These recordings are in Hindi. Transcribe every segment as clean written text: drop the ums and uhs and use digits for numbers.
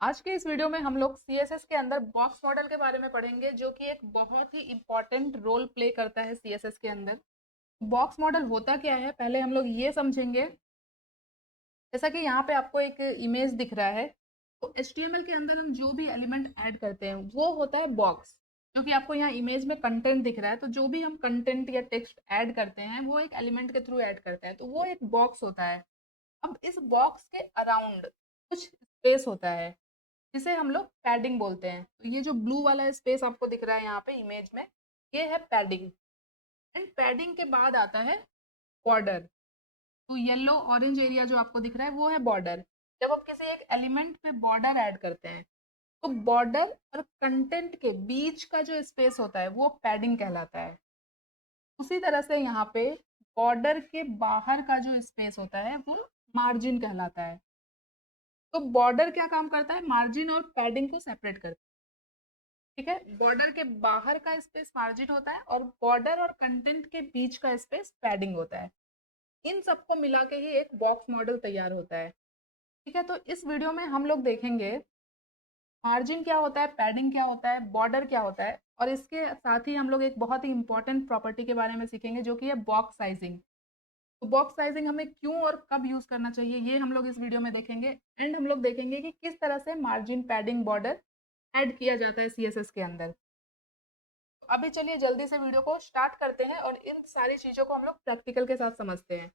आज के इस वीडियो में हम लोग सीएसएस के अंदर बॉक्स मॉडल के बारे में पढ़ेंगे, जो कि एक बहुत ही इम्पोर्टेंट रोल प्ले करता है सीएसएस के अंदर। बॉक्स मॉडल होता क्या है, पहले हम लोग ये समझेंगे। जैसा कि यहाँ पे आपको एक इमेज दिख रहा है, तो एचटीएमएल के अंदर हम जो भी एलिमेंट ऐड करते हैं वो होता है बॉक्स। जो कि आपको यहाँ इमेज में कंटेंट दिख रहा है, तो जो भी हम कंटेंट या टेक्स्ट ऐड करते हैं वो एक एलिमेंट के थ्रू ऐड करते हैं, तो वो एक बॉक्स होता है। अब इस बॉक्स के अराउंड कुछ स्पेस होता है, जिसे हम लोग पैडिंग बोलते हैं। तो ये जो ब्लू वाला स्पेस आपको दिख रहा है यहाँ पे इमेज में, ये है पैडिंग। एंड पैडिंग के बाद आता है बॉर्डर। तो येलो ऑरेंज एरिया जो आपको दिख रहा है वो है बॉर्डर। जब आप किसी एक एलिमेंट पे बॉर्डर ऐड करते हैं, तो बॉर्डर और कंटेंट के बीच का जो स्पेस होता है वो पैडिंग कहलाता है। उसी तरह से यहाँ पे बॉर्डर के बाहर का जो स्पेस होता है वो मार्जिन कहलाता है। तो बॉर्डर क्या काम करता है, मार्जिन और पैडिंग को सेपरेट करता है। ठीक है, बॉर्डर के बाहर का स्पेस मार्जिन होता है और बॉर्डर और कंटेंट के बीच का स्पेस पैडिंग होता है। इन सबको मिला के ही एक बॉक्स मॉडल तैयार होता है। ठीक है, तो इस वीडियो में हम लोग देखेंगे मार्जिन क्या होता है, पैडिंग क्या होता है, बॉर्डर क्या होता है, और इसके साथ ही हम लोग एक बहुत ही इंपॉर्टेंट प्रॉपर्टी के बारे में सीखेंगे, जो कि है बॉक्स साइजिंग। तो बॉक्स साइजिंग हमें क्यों और कब यूज करना चाहिए, ये हम लोग इस वीडियो में देखेंगे। एंड हम लोग देखेंगे कि किस तरह से मार्जिन, पैडिंग, बॉर्डर ऐड किया जाता है सीएसएस के अंदर। अभी चलिए जल्दी से वीडियो को स्टार्ट करते हैं और इन सारी चीज़ों को हम लोग प्रैक्टिकल के साथ समझते हैं।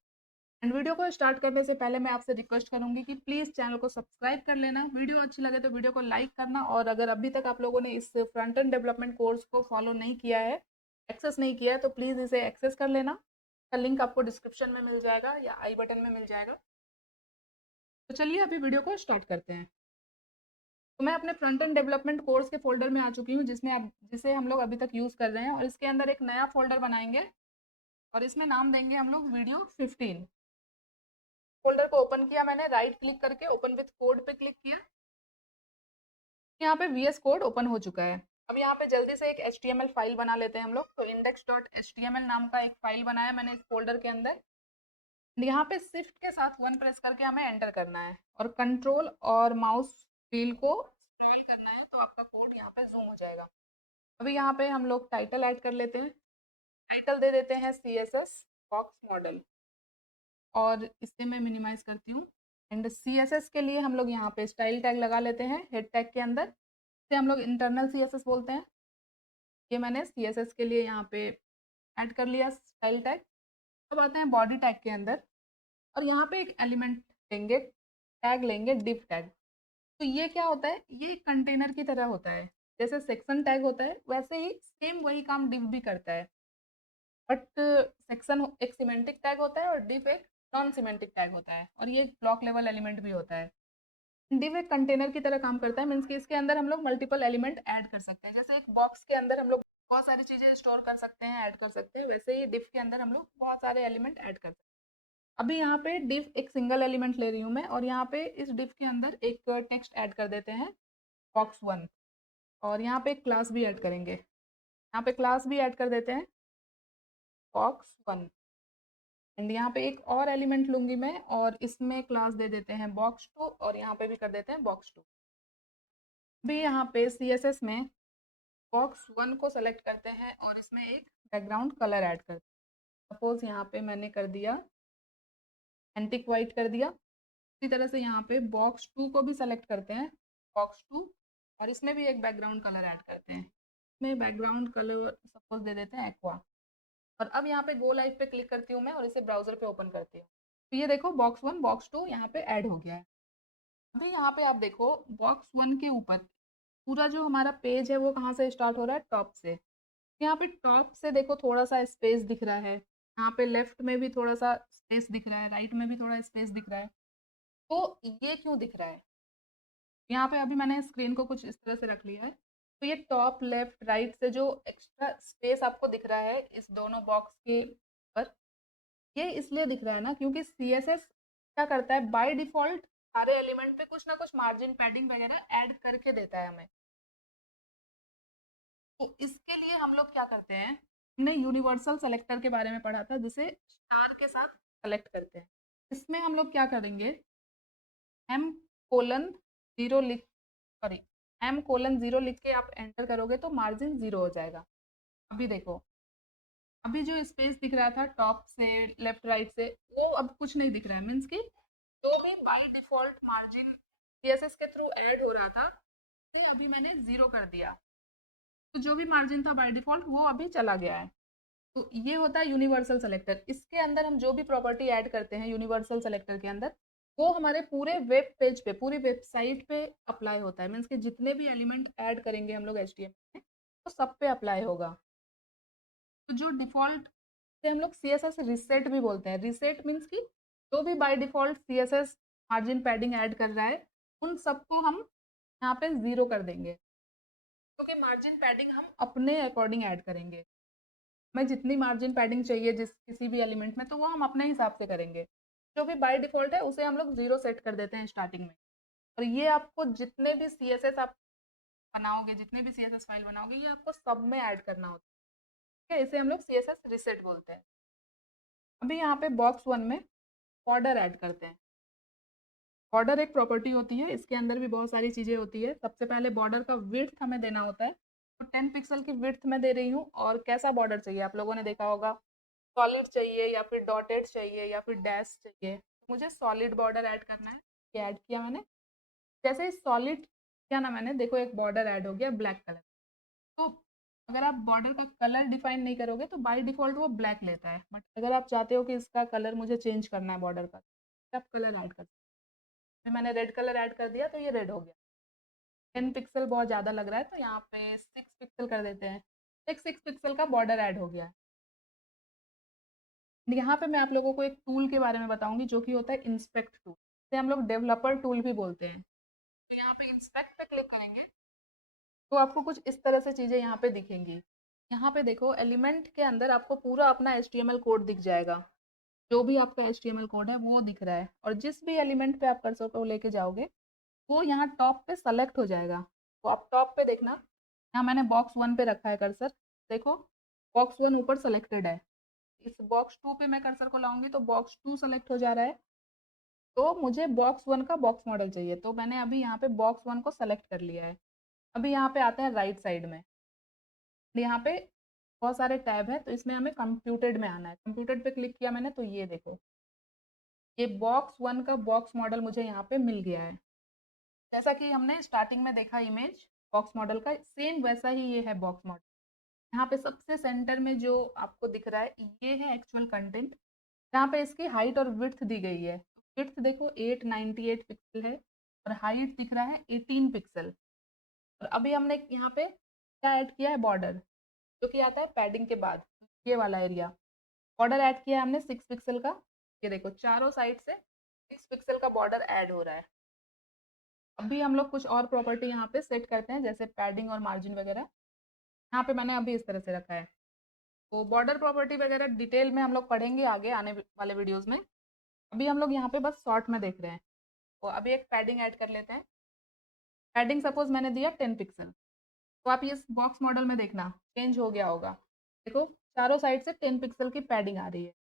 एंड वीडियो को स्टार्ट करने से पहले मैं आपसे रिक्वेस्ट करूंगी कि प्लीज़ चैनल को सब्सक्राइब कर लेना, वीडियो अच्छी लगे तो वीडियो को लाइक करना, और अगर अभी तक आप लोगों ने इस फ्रंट एंड डेवलपमेंट कोर्स को फॉलो नहीं किया है, एक्सेस नहीं किया है, तो प्लीज़ इसे एक्सेस कर लेना। का लिंक आपको डिस्क्रिप्शन में मिल जाएगा या आई बटन में मिल जाएगा। तो चलिए अभी वीडियो को स्टार्ट करते हैं। तो मैं अपने फ्रंट एंड डेवलपमेंट कोर्स के फोल्डर में आ चुकी हूँ, जिसे हम लोग अभी तक यूज़ कर रहे हैं, और इसके अंदर एक नया फोल्डर बनाएंगे और इसमें नाम देंगे हम लोग वीडियो 15। फोल्डर को ओपन किया मैंने, राइट क्लिक करके ओपन विथ कोड पे क्लिक किया। यहाँ पे वीएस कोड ओपन हो चुका है। अब यहाँ पे जल्दी से एक एचटीएमएल फाइल बना लेते हैं हम लोग। तो index.html नाम का एक फाइल बनाया मैंने इस फोल्डर के अंदर। यहाँ पे शिफ्ट के साथ 1 प्रेस करके हमें एंटर करना है और कंट्रोल और माउस व्हील को स्क्रॉल करना है, तो आपका कोड यहाँ पे जूम हो जाएगा। अभी यहाँ पे हम लोग टाइटल ऐड कर लेते हैं। टाइटल दे देते हैं CSS बॉक्स मॉडल, और इसे मैं मिनिमाइज करती हूँ। एंड CSS के लिए हम लोग यहाँ पे स्टाइल टैग लगा लेते हैं हेड टैग के अंदर। इसे हम लोग इंटरनल CSS बोलते हैं। ये मैंने CSS के लिए यहाँ पे ऐड कर लिया स्टाइल टैग। अब आते हैं बॉडी टैग के अंदर, और यहाँ पे एक एलिमेंट लेंगे, टैग लेंगे डिव टैग। तो ये क्या होता है, ये एक कंटेनर की तरह होता है। जैसे सेक्शन टैग होता है वैसे ही सेम वही काम डिव भी करता है। बट सेक्शन एक सिमेंटिक टैग होता है और डिव एक नॉन सिमेंटिक टैग होता है, और ये ब्लॉक लेवल एलिमेंट भी होता है। डिव एक कंटेनर की तरह काम करता है, मीन्स कि इसके अंदर हम लोग मल्टीपल एलिमेंट ऐड कर सकते हैं। जैसे एक बॉक्स के अंदर हम लोग बहुत सारी चीज़ें स्टोर कर सकते हैं, ऐड कर सकते हैं, वैसे ही डिव के अंदर हम लोग बहुत सारे एलिमेंट ऐड कर सकते हैं। अभी यहाँ पे डिव एक सिंगल एलिमेंट ले रही हूँ मैं, और यहाँ पे इस डिव के अंदर एक टेक्स्ट ऐड कर देते हैं box1, और यहाँ पे एक क्लास भी ऐड करेंगे। यहाँ पे क्लास भी ऐड कर देते हैं box1। एंड यहाँ पे एक और एलिमेंट लूंगी मैं, और इसमें क्लास दे देते हैं box2, और यहाँ पे भी कर देते हैं box2। अभी यहाँ पे CSS में box1 को सेलेक्ट करते हैं और इसमें एक बैकग्राउंड कलर ऐड करते हैं। सपोज यहाँ पे मैंने कर दिया एंटिक वाइट कर दिया। इसी तरह से यहाँ पे box2 को भी सेलेक्ट करते हैं, box2, और इसमें भी एक बैकग्राउंड कलर ऐड करते हैं। इसमें बैकग्राउंड कलर सपोज दे देते हैं एक्वा। और अब यहाँ पे गो लाइव पे क्लिक करती हूँ मैं, और इसे ब्राउजर पे ओपन करती हूँ। तो ये देखो box1 box2 यहाँ पे ऐड हो गया है। अभी यहाँ पे आप देखो box1 के ऊपर पूरा जो हमारा पेज है वो कहाँ से स्टार्ट हो रहा है, टॉप से। यहाँ पे टॉप से देखो थोड़ा सा स्पेस दिख रहा है, यहाँ पे लेफ्ट में भी थोड़ा सा स्पेस दिख रहा है, राइट में भी थोड़ा स्पेस दिख रहा है। तो ये क्यों दिख रहा है, यहाँ पे अभी मैंने स्क्रीन को कुछ इस तरह से रख लिया है। तो ये टॉप, लेफ्ट, राइट से जो एक्स्ट्रा स्पेस आपको दिख रहा है इस दोनों बॉक्स के ऊपर, ये इसलिए दिख रहा है ना, क्योंकि CSS क्या करता है, बाय डिफॉल्ट सारे एलिमेंट पे कुछ ना कुछ मार्जिन, पैडिंग वगैरह ऐड करके देता है हमें। तो इसके लिए हम लोग क्या करते हैं, हमने यूनिवर्सल सेलेक्टर के बारे में पढ़ा था, जिसे स्टार के साथ सेलेक्ट करते हैं। इसमें हम लोग क्या करेंगे, M:0 लिख सॉरी M:0 लिख के आप एंटर करोगे तो मार्जिन 0 हो जाएगा। अभी देखो, अभी जो स्पेस दिख रहा था टॉप से लेफ्ट राइट से, वो अब कुछ नहीं दिख रहा है, मीन्स कि जो भी बाय डिफ़ॉल्ट मार्जिन सीएसएस के थ्रू ऐड हो रहा था, उसे अभी मैंने 0 कर दिया। तो जो भी मार्जिन था बाय डिफ़ॉल्ट वो अभी चला गया है। तो ये होता है यूनिवर्सल सेलेक्टर। इसके अंदर हम जो भी प्रॉपर्टी ऐड करते हैं यूनिवर्सल सेलेक्टर के अंदर, वो हमारे पूरे वेब पेज पे, पूरी वेबसाइट पे अप्लाई होता है। मीन्स कि जितने भी एलिमेंट ऐड करेंगे हम लोग एचटीएमएल में, तो सब पे अप्लाई होगा। तो जो डिफ़ॉल्ट से हम लोग सीएसएस रीसेट भी बोलते हैं। रीसेट मीन्स कि जो भी by default CSS margin padding add कर रहा है, उन सबको हम यहाँ पे 0 कर देंगे। क्योंकि मार्जिन पैडिंग हम अपने अकॉर्डिंग ऐड करेंगे। हमें जितनी मार्जिन पैडिंग चाहिए जिस किसी भी एलिमेंट में, तो वो हम अपने हिसाब से करेंगे। जो भी बाय डिफ़ॉल्ट है उसे हम लोग 0 सेट कर देते हैं स्टार्टिंग में। और ये आपको जितने भी सीएसएस आप बनाओगे, जितने भी सीएसएस फाइल बनाओगे, ये आपको सब में ऐड करना होता है। ठीक है? इसे हम लोग सीएसएस रीसेट बोलते हैं। अभी यहाँ पे बॉक्स 1 में बॉर्डर ऐड करते हैं। बॉर्डर एक प्रॉपर्टी होती है, इसके अंदर भी बहुत सारी चीज़ें होती है। सबसे पहले बॉर्डर का विड्थ हमें देना होता है। तो 10 पिक्सल की विड्थ मैं दे रही हूँ। और कैसा बॉर्डर चाहिए, आप लोगों ने देखा होगा सॉलिड चाहिए या फिर डॉटेड चाहिए या फिर डैश चाहिए। तो मुझे सॉलिड बॉर्डर ऐड करना है। ये ऐड किया मैंने। जैसे सॉलिड किया ना मैंने, देखो एक बॉर्डर ऐड हो गया ब्लैक कलर। तो अगर आप बॉर्डर का कलर डिफाइन नहीं करोगे तो बाय डिफ़ॉल्ट वो ब्लैक लेता है। बट अगर आप चाहते हो कि इसका कलर मुझे चेंज करना है बॉर्डर का, तो आप कलर ऐड कर सकते हैं। मैंने रेड कलर ऐड कर दिया तो ये रेड हो गया। 10 पिक्सल बहुत ज़्यादा लग रहा है तो यहाँ पे 6 पिक्सल कर देते हैं। 6 पिक्सल का बॉर्डर ऐड हो गया है। यहाँ पे मैं आप लोगों को एक टूल के बारे में बताऊंगी जो कि होता है इंस्पेक्ट टूल। इसे हम लोग डेवलपर टूल भी बोलते हैं। तो यहाँ पे इंस्पेक्ट पे क्लिक करेंगे तो आपको कुछ इस तरह से चीज़ें यहाँ पे दिखेंगी। यहाँ पे देखो एलिमेंट के अंदर आपको पूरा अपना HTML कोड दिख जाएगा। जो भी आपका HTML कोड है वो दिख रहा है। और जिस भी एलिमेंट पे आप कर्सर को लेके जाओगे वो यहाँ टॉप पे सेलेक्ट हो जाएगा। तो आप टॉप पे देखना, यहाँ मैंने बॉक्स 1 पे रखा है कर्सर। देखो बॉक्स 1 ऊपर सेलेक्टेड है। इस बॉक्स 2 पे मैं कर्सर को लाऊंगी तो बॉक्स 2 सेलेक्ट हो जा रहा है। तो मुझे बॉक्स 1 का बॉक्स मॉडल चाहिए, तो मैंने अभी यहाँ पे बॉक्स 1 को सेलेक्ट कर लिया है। अभी यहाँ पे आते हैं राइट साइड में। यहाँ पे बहुत सारे टैब है तो इसमें हमें कंप्यूटेड में आना है। कंप्यूटेड पे क्लिक किया मैंने तो ये देखो, ये बॉक्स 1 का बॉक्स मॉडल मुझे यहाँ पे मिल गया है। जैसा कि हमने स्टार्टिंग में देखा इमेज बॉक्स मॉडल का, सेम वैसा ही ये है बॉक्स मॉडल। यहाँ पे सबसे सेंटर में जो आपको दिख रहा है ये है एक्चुअल कंटेंट। यहाँ पे इसकी हाइट और विड्थ दी गई है। विड्थ देखो 898 पिक्सल है और हाइट दिख रहा है 18 पिक्सल। और अभी हमने यहाँ पे क्या ऐड किया है, बॉर्डर, जो कि आता है पैडिंग के बाद, ये वाला एरिया। बॉर्डर ऐड किया है हमने 6 पिक्सल का। ये देखो चारों साइड से 6 पिक्सल का बॉर्डर ऐड हो रहा है। अभी हम लोग कुछ और प्रॉपर्टी यहाँ पे सेट करते हैं जैसे पैडिंग और मार्जिन वगैरह। यहाँ पे मैंने अभी इस तरह से रखा है। तो बॉर्डर प्रॉपर्टी वगैरह डिटेल में हम लोग पढ़ेंगे आगे आने वाले वीडियोस में। अभी हम लोग यहाँ पे बस शॉर्ट में देख रहे हैं। तो अभी एक पैडिंग ऐड कर लेते हैं। पैडिंग सपोज मैंने दिया 10 पिक्सल। तो आप इस बॉक्स मॉडल में देखना चेंज हो गया होगा। देखो चारों साइड से 10 पिक्सल की पैडिंग आ रही है।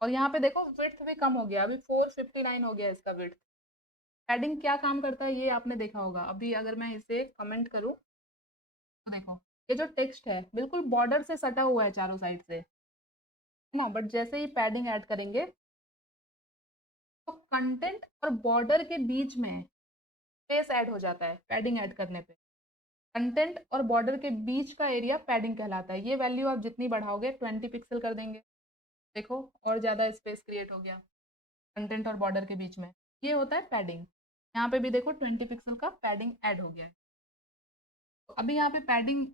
और यहाँ पे देखो विड्थ भी कम हो गया, अभी 459 हो गया इसका विड्थ। पैडिंग क्या काम करता है ये आपने देखा होगा। अभी अगर मैं इसे कमेंट करूँ तो देखो ये जो टेक्स्ट है बिल्कुल बॉर्डर से सटा हुआ है चारों साइड से, है ना। बट जैसे ही पैडिंग ऐड करेंगे तो कंटेंट और बॉर्डर के बीच में स्पेस ऐड हो जाता है। पैडिंग ऐड करने पे कंटेंट और बॉर्डर के बीच का एरिया पैडिंग कहलाता है। ये वैल्यू आप जितनी बढ़ाओगे 20 पिक्सल कर देंगे, देखो और ज़्यादा स्पेस क्रिएट हो गया कंटेंट और बॉर्डर के बीच में। ये होता है पैडिंग। यहाँ पे भी देखो 20 पिक्सल का पैडिंग ऐड हो गया है। तो अभी यहाँ पे पैडिंग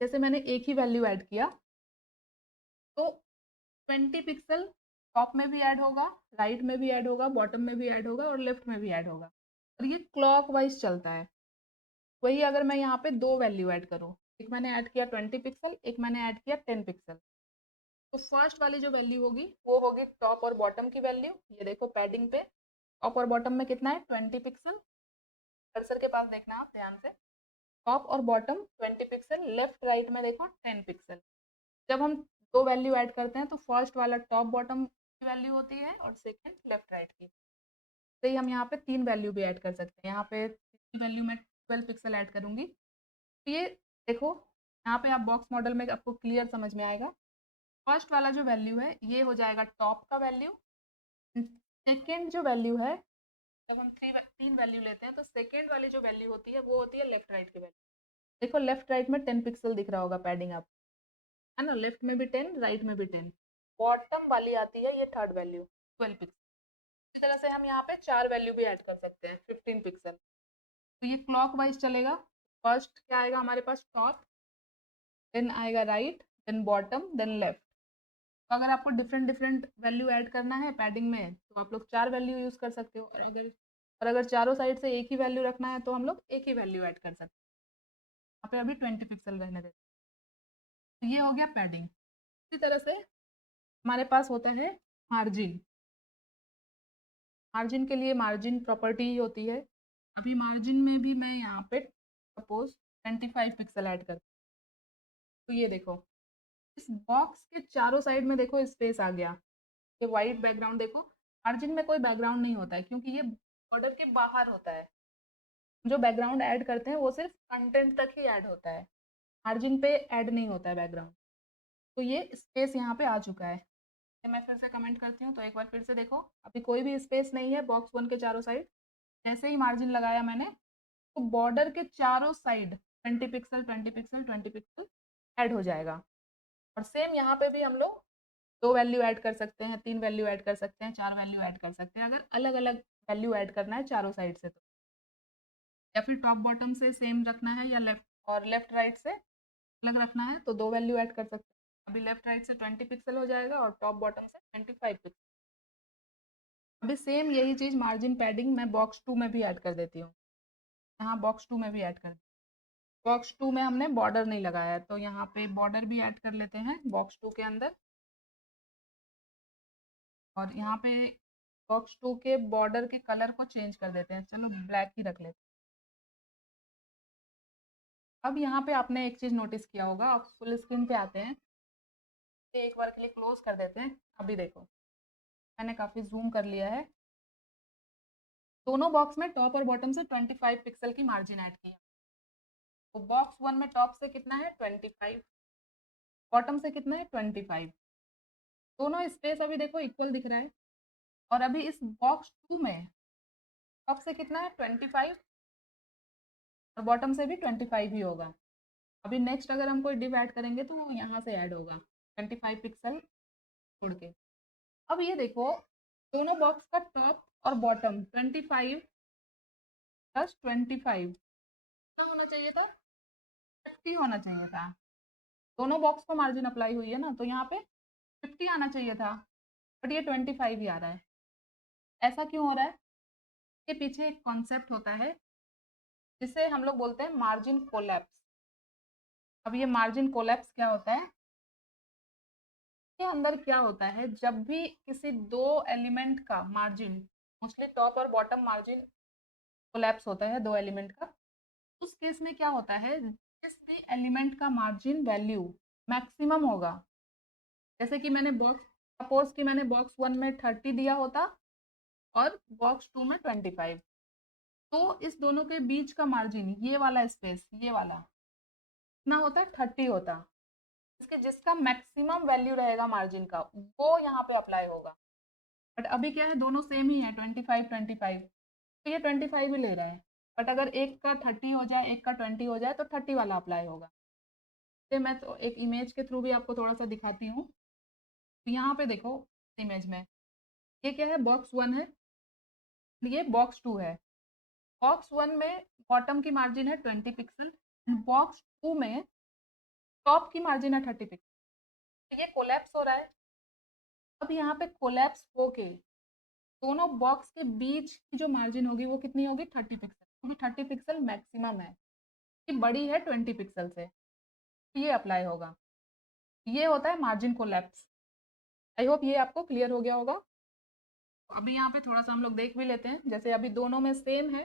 जैसे मैंने एक ही वैल्यू ऐड किया तो 20 पिक्सल टॉप में भी ऐड होगा, राइट में भी ऐड होगा, बॉटम में भी ऐड होगा और लेफ्ट में भी ऐड होगा। और ये क्लॉक वाइज चलता है। वही अगर मैं यहाँ पे दो वैल्यू ऐड करूँ, एक मैंने ऐड किया 20 पिक्सल, एक मैंने ऐड किया 10 पिक्सल, तो फर्स्ट वाली जो वैल्यू होगी वो होगी टॉप और बॉटम की वैल्यू। ये देखो पैडिंग पे टॉप और बॉटम में कितना है 20 पिक्सल। कर्सर के पास देखना आप ध्यान से, टॉप और बॉटम 20 पिक्सल, लेफ्ट राइट में देखो 10 पिक्सल। जब हम दो वैल्यू ऐड करते हैं तो फर्स्ट वाला टॉप बॉटम की वैल्यू होती है और सेकंड लेफ्ट राइट की। तो हम यहाँ पे तीन वैल्यू भी ऐड कर सकते हैं। यहाँ पे तीसरी वैल्यू में 12 पिक्सल ऐड करूँगी। तो ये देखो, यहाँ पे आप बॉक्स मॉडल में आपको क्लियर समझ में आएगा। फर्स्ट वाला जो वैल्यू है ये हो जाएगा टॉप का वैल्यू। सेकेंड जो वैल्यू है, जब हम तीन वैल्यू लेते हैं तो सेकेंड वाली जो वैल्यू होती है वो होती है लेफ्ट राइट की वैल्यू। देखो लेफ्ट राइट में 10 पिक्सल दिख रहा होगा पैडिंग आप, है ना, लेफ्ट में भी 10 राइट में भी 10। बॉटम वाली आती है ये थर्ड वैल्यू 12 पिक्सल। इस तरह से हम यहाँ पे चार वैल्यू भी ऐड कर सकते हैं 15 पिक्सल। तो ये क्लॉक वाइज चलेगा। फर्स्ट क्या आएगा हमारे पास, टॉप, देन आएगा right, then bottom, then left. तो अगर आपको डिफरेंट डिफरेंट वैल्यू ऐड करना है पैडिंग में तो आप लोग चार वैल्यू यूज़ कर सकते हो, और अगर चारों साइड से एक ही वैल्यू रखना है तो हम लोग एक ही वैल्यू ऐड कर सकते हैं। यहाँ पे अभी 20 पिक्सल रहने देते हैं। तो ये हो गया पैडिंग। इसी तरह से हमारे पास होता है मार्जिन। मार्जिन के लिए मार्जिन प्रॉपर्टी ही होती है। अभी मार्जिन में भी मैं यहाँ पे सपोज 25 पिक्सल ऐड करती हूँ। तो ये देखो, इस बॉक्स के चारों साइड में देखो स्पेस आ गया। ये वाइट बैकग्राउंड देखो, मार्जिन में कोई बैकग्राउंड नहीं होता है क्योंकि ये बॉर्डर के बाहर होता है। जो बैकग्राउंड ऐड करते हैं वो सिर्फ कंटेंट तक ही ऐड होता है, मार्जिन पे ऐड नहीं होता है बैकग्राउंड। तो ये स्पेस यहाँ पे आ चुका है। तो मैं फिर से कमेंट करती हूँ, तो एक बार फिर से देखो, अभी कोई भी स्पेस नहीं है बॉक्स वन के चारों साइड। जैसे ही मार्जिन लगाया मैंने तो बॉर्डर के चारों side 20 pixel 20 pixel 20 pixel add हो जाएगा। और सेम यहाँ पे भी हम लोग दो वैल्यू ऐड कर सकते हैं, तीन वैल्यू ऐड कर सकते हैं, चार वैल्यू ऐड कर सकते हैं, अगर अलग अलग वैल्यू ऐड करना है चारों साइड से तो। या फिर टॉप बॉटम से सेम रखना है या लेफ्ट राइट से अलग रखना है तो दो वैल्यू ऐड कर सकते हैं। अभी लेफ्ट राइट से 20 पिक्सल हो जाएगा और टॉप बॉटम से 25 पिक्सल। अभी सेम यही चीज़ मार्जिन पैडिंग मैं बॉक्स टू में भी ऐड कर देती हूँ। यहाँ बॉक्स टू में भी ऐड कर, बॉक्स टू में हमने बॉर्डर नहीं लगाया है तो यहाँ पे बॉर्डर भी ऐड कर लेते हैं बॉक्स टू के अंदर। और यहाँ पे बॉक्स टू के बॉर्डर के कलर को चेंज कर देते हैं, चलो ब्लैक ही रख लेते हैं। अब यहाँ पे आपने एक चीज़ नोटिस किया होगा, आप फुल स्क्रीन पे आते हैं, एक बार के लिए क्लोज कर देते हैं। अभी देखो मैंने काफ़ी जूम कर लिया है, दोनों बॉक्स में टॉप और बॉटम से 25 पिक्सल की मार्जिन ऐड की है। तो बॉक्स वन में टॉप से कितना है 25, बॉटम से कितना है 25। दोनों स्पेस अभी देखो इक्वल दिख रहा है। और अभी इस बॉक्स टू में टॉप से कितना है 25 और बॉटम से भी 25 ही होगा। अभी नेक्स्ट अगर हम कोई डिव ऐड करेंगे तो वो यहाँ से ऐड होगा 25 पिक्सल छोड़ के। अब ये देखो, दोनों बॉक्स का टॉप और बॉटम 25 प्लस 25 कितना होना चाहिए था, 50 होना चाहिए था। दोनों बॉक्स को मार्जिन अप्लाई हुई है ना तो यहाँ पे 50 आना चाहिए था, बट ये 25 ही आ रहा है। ऐसा क्यों हो रहा है? इसके पीछे एक कॉन्सेप्ट होता है जिसे हम लोग बोलते हैं मार्जिन कोलैप्स। अब ये मार्जिन कोलैप्स क्या होता है, के अंदर क्या होता है, जब भी किसी दो एलिमेंट का मार्जिन, मोस्टली टॉप और बॉटम मार्जिन कोलैप्स होता है दो एलिमेंट का, उस केस में क्या होता है, जिस भी एलिमेंट का मार्जिन वैल्यू मैक्सिमम होगा, जैसे कि मैंने बॉक्स, सपोज कि मैंने बॉक्स वन में 30 दिया होता और बॉक्स टू में 25, तो इस दोनों के बीच का मार्जिन, ये वाला स्पेस, ये वाला कितना होता है 30 होता। इसके जिसका मैक्सिमम वैल्यू रहेगा मार्जिन का वो यहाँ पे अप्लाई होगा। बट अभी क्या है, दोनों सेम ही है 25 25, तो ये 25 ही ले रहा है। बट अगर एक का 30 हो जाए एक का 20 हो जाए तो 30 वाला अप्लाई होगा। तो मैं तो एक इमेज के थ्रू भी आपको थोड़ा सा दिखाती हूँ। तो यहाँ पे देखो इमेज में, ये क्या है, बॉक्स वन है, ये बॉक्स टू है। बॉक्स वन में बॉटम की मार्जिन है 20 पिक्सल, बॉक्स टू में टॉप की मार्जिन है 30 पिक्सल। तो ये कोलैप्स हो रहा है। अब यहाँ पे कोलैप्स होके दोनों बॉक्स के बीच की जो मार्जिन होगी वो कितनी होगी 30 पिक्सल, क्योंकि 30 पिक्सल मैक्सिमम है, ये बड़ी है 20 पिक्सल से, ये अप्लाई होगा। ये होता है मार्जिन कोलैप्स। आई होप ये आपको क्लियर हो गया होगा। अभी यहाँ पे थोड़ा सा हम लोग देख भी लेते हैं, जैसे अभी दोनों में सेम है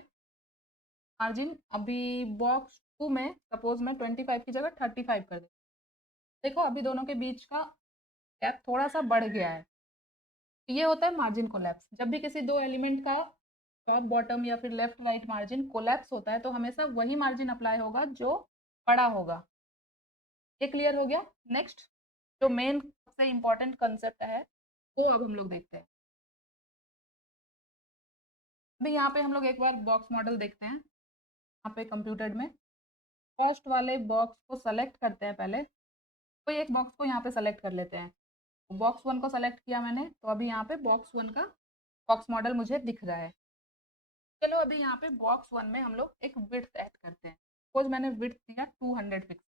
मार्जिन। अभी बॉक्स टू में सपोज मैं 25 की जगह 35 कर दूँ, देखो अभी दोनों के बीच का गैप थोड़ा सा बढ़ गया है। ये होता है मार्जिन कोलैप्स, जब भी किसी दो एलिमेंट का टॉप बॉटम या फिर लेफ्ट राइट मार्जिन कोलैप्स होता है तो हमेशा वही मार्जिन अप्लाई होगा जो बड़ा होगा। ये क्लियर हो गया। नेक्स्ट जो मेन सबसे इम्पोर्टेंट कंसेप्ट है वो अब हम लोग देखते हैं। अभी यहाँ पे हम लोग एक बार बॉक्स मॉडल देखते हैं। यहाँ पे कंप्यूटर में फर्स्ट वाले बॉक्स को सेलेक्ट करते हैं। पहले कोई एक बॉक्स को यहाँ पे सेलेक्ट कर लेते हैं। बॉक्स वन को सेलेक्ट किया मैंने, तो अभी यहाँ पे बॉक्स वन का बॉक्स मॉडल मुझे दिख रहा है। चलो अभी यहाँ पे बॉक्स वन में हम लोग एक विड्थ ऐड करते हैं। सपोज मैंने विड्थ दिया 200 पिक्सल,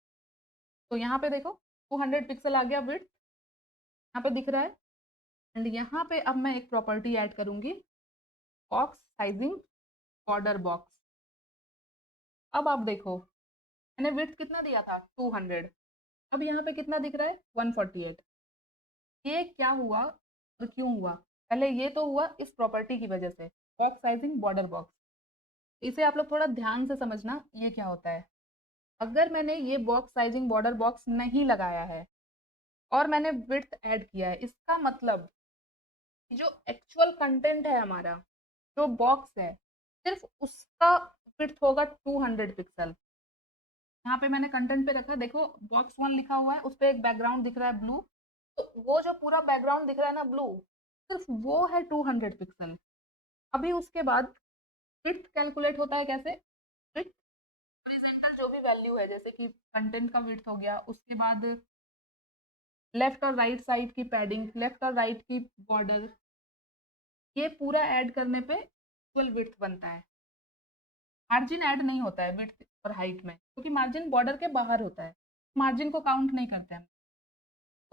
तो यहाँ पे देखो 200 पिक्सल आ गया विड्थ, यहाँ पे दिख रहा है। एंड यहाँ पे अब मैं एक प्रॉपर्टी ऐड करूंगी, बॉक्स साइजिंग बॉर्डर बॉक्स। अब आप देखो मैंने विड्थ कितना दिया था 200, अब यहाँ पे कितना दिख रहा है 148। ये क्या हुआ और क्यों हुआ? पहले ये तो हुआ इस प्रॉपर्टी की वजह से, बॉक्स साइजिंग बॉर्डर बॉक्स। इसे आप लोग थोड़ा ध्यान से समझना ये क्या होता है। अगर मैंने ये बॉक्स साइजिंग बॉर्डर बॉक्स नहीं लगाया है और मैंने विड्थ ऐड किया है, इसका मतलब जो एक्चुअल कंटेंट है हमारा, जो बॉक्स है, सिर्फ उसका विड्थ होगा 200 पिक्सल। यहाँ पे मैंने कंटेंट पे रखा, देखो बॉक्स वन लिखा हुआ है, उस पर एक बैकग्राउंड दिख रहा है ब्लू, तो वो जो पूरा बैकग्राउंड दिख रहा है ना ब्लू, सिर्फ वो है 200 पिक्सल। अभी उसके बाद विड्थ कैलकुलेट होता है कैसे? विड्थ हॉरिजॉन्टल जो भी वैल्यू है, जैसे कि कंटेंट का विड्थ हो गया, उसके बाद लेफ्ट और राइट साइड की पैडिंग, लेफ्ट और राइट की बॉर्डर, ये पूरा ऐड करने पे इक्वल विड्थ बनता है। मार्जिन ऐड नहीं होता है विड्थ और हाइट में, क्योंकि मार्जिन बॉर्डर के बाहर होता है, मार्जिन को काउंट नहीं करते हम।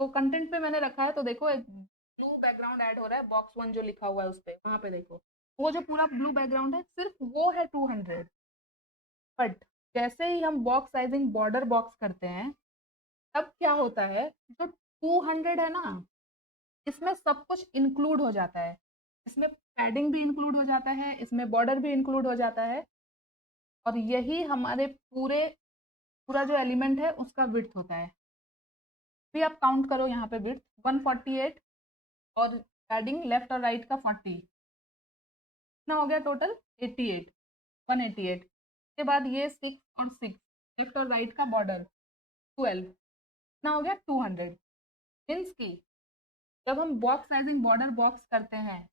तो कंटेंट पे मैंने रखा है, तो देखो एक ब्लू बैकग्राउंड ऐड हो रहा है बॉक्स वन जो लिखा हुआ है उस पे, वहां पे देखो वो जो पूरा ब्लू बैकग्राउंड है सिर्फ वो है 200। बट जैसे ही हम बॉक्स साइजिंग बॉर्डर बॉक्स करते हैं, तब क्या होता है, जो 200 है ना, इसमें सब कुछ इंक्लूड हो जाता है। इसमें पैडिंग भी इंक्लूड हो जाता है, इसमें बॉर्डर भी इंक्लूड हो जाता है, और यही हमारे पूरा जो एलिमेंट है उसका विड्थ होता है। फिर आप काउंट करो यहाँ पे विड्थ 148 और पैडिंग लेफ्ट और राइट का 40, कितना हो गया टोटल 88, 188। उसके बाद ये 6 और 6 लेफ्ट और राइट का बॉर्डर 12, कितना हो गया 200। मीन्स की जब हम बॉक्स साइजिंग बॉर्डर बॉक्स करते हैं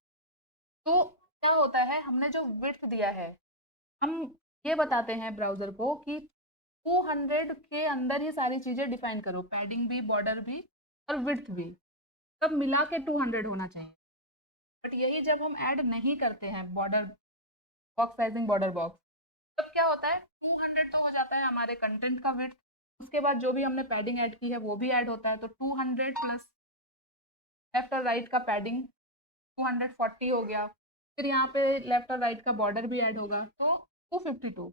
तो क्या होता है, हमने जो विड्थ दिया है, हम ये बताते हैं ब्राउजर को कि 200 के अंदर ये सारी चीजें डिफाइन करो, पैडिंग भी, बॉर्डर भी और विड्थ भी, सब मिला के 200 होना चाहिए। बट यही जब हम ऐड नहीं करते हैं border, box sizing border box, तब क्या होता है 200 तो हो जाता है हमारे कंटेंट का विड्थ, उसके बाद जो भी हमने पैडिंग ऐड की है वो भी ऐड होता है, तो 200 प्लस लेफ्ट और राइट का पैडिंग 240 हो गया। फिर यहाँ पे लेफ्ट और राइट का बॉर्डर भी ऐड होगा तो 252।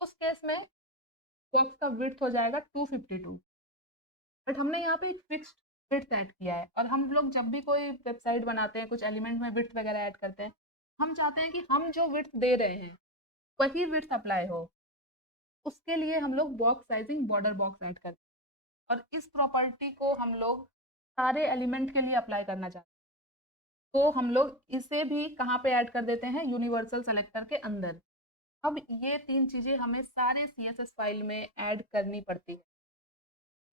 उस केस में बॉक्स का विड्थ हो जाएगा 252। बट हमने यहाँ पे एक फिक्स्ड विड्थ ऐड किया है, और हम लोग जब भी कोई वेबसाइट बनाते हैं, कुछ एलिमेंट में विड्थ वगैरह ऐड करते हैं, हम चाहते हैं कि हम जो विड्थ दे रहे हैं वही विड्थ अप्लाई हो। उसके लिए हम लोग box sizing border box add करते हैं, और इस प्रॉपर्टी को हम लोग सारे एलिमेंट के लिए अप्लाई करना चाहते हैं, तो हम लोग इसे भी कहाँ पे ऐड कर देते हैं, यूनिवर्सल सेलेक्टर के अंदर। अब ये तीन चीजें हमें सारे CSS फाइल में ऐड करनी पड़ती है।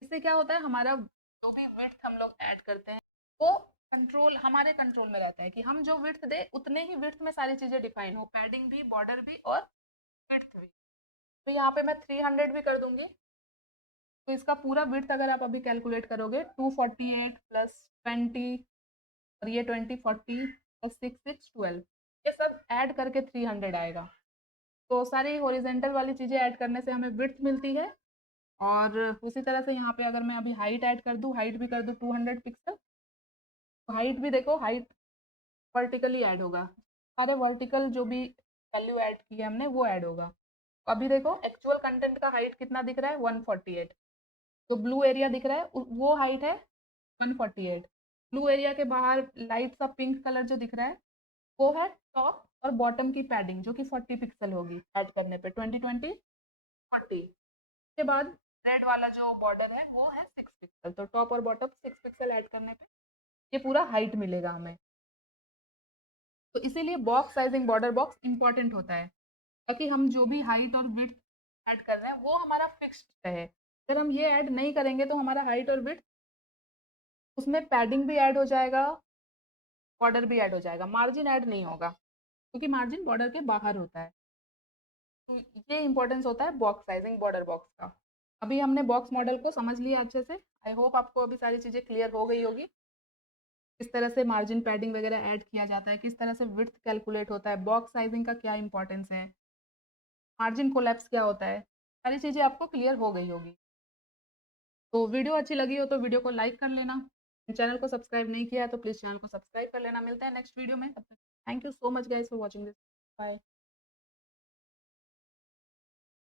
इससे क्या होता है, हमारा जो भी विड्थ हम लोग ऐड करते हैं वो कंट्रोल, हमारे कंट्रोल में रहता है कि हम जो विड्थ दे उतने ही विड्थ में सारी चीजें डिफाइन हो, पैडिंग भी, बॉर्डर भी और विड्थ भी। तो यहाँ पे मैं 300 भी कर दूंगी, तो इसका पूरा विड्थ अगर आप अभी कैलकुलेट करोगे 248 प्लस 20 और ये 20 40 और 6 6 12, ये सब ऐड करके 300 आएगा। तो सारी हॉरिजेंटल वाली चीज़ें ऐड करने से हमें विड्थ मिलती है। और उसी तरह से यहाँ पे अगर मैं अभी हाइट ऐड कर दूँ, हाइट भी कर दूँ 200 पिक्सल, तो हाइट भी देखो, हाइट वर्टिकली ऐड होगा, सारे वर्टिकल जो भी वैल्यू ऐड की है हमने वो ऐड होगा। अभी देखो एक्चुअल कंटेंट का हाइट कितना दिख रहा है 148, तो ब्लू एरिया दिख रहा है वो हाइट है 148। ब्लू एरिया के बाहर लाइट सा पिंक कलर जो दिख रहा है वो है टॉप और बॉटम की पैडिंग, जो कि 40 पिक्सल होगी ऐड करने पे, 20 20 40। के बाद रेड वाला जो बॉर्डर है वो है 6 पिक्सल, तो टॉप और बॉटम 6 पिक्सल ऐड करने पे ये पूरा हाइट मिलेगा हमें। तो इसीलिए box sizing border box important होता है, ताकि हम जो भी हाइट और विड्थ ऐड कर रहे हैं वो हमारा फिक्स्ड रहे। अगर हम ये ऐड नहीं करेंगे तो हमारा हाइट और विड्थ, उसमें पैडिंग भी ऐड हो जाएगा, बॉर्डर भी ऐड हो जाएगा, मार्जिन ऐड नहीं होगा, क्योंकि मार्जिन बॉर्डर के बाहर होता है। तो ये इंपॉर्टेंस होता है बॉक्स साइजिंग बॉर्डर बॉक्स का। अभी हमने बॉक्स मॉडल को समझ लिया अच्छे से। आई होप आपको अभी सारी चीज़ें क्लियर हो गई होगी, किस तरह से मार्जिन पैडिंग वगैरह ऐड किया जाता है, किस तरह से विड्थ कैलकुलेट होता है, बॉक्स साइजिंग का क्या इंपॉर्टेंस है, मार्जिन कोलैप्स क्या होता है, सारी चीज़ें आपको क्लियर हो गई होगी। तो वीडियो अच्छी लगी हो तो वीडियो को लाइक कर लेना, चैनल को सब्सक्राइब नहीं किया है तो प्लीज़ चैनल को सब्सक्राइब कर लेना। मिलते हैं नेक्स्ट वीडियो में, तब तक thank you so much guys for watching this. Bye.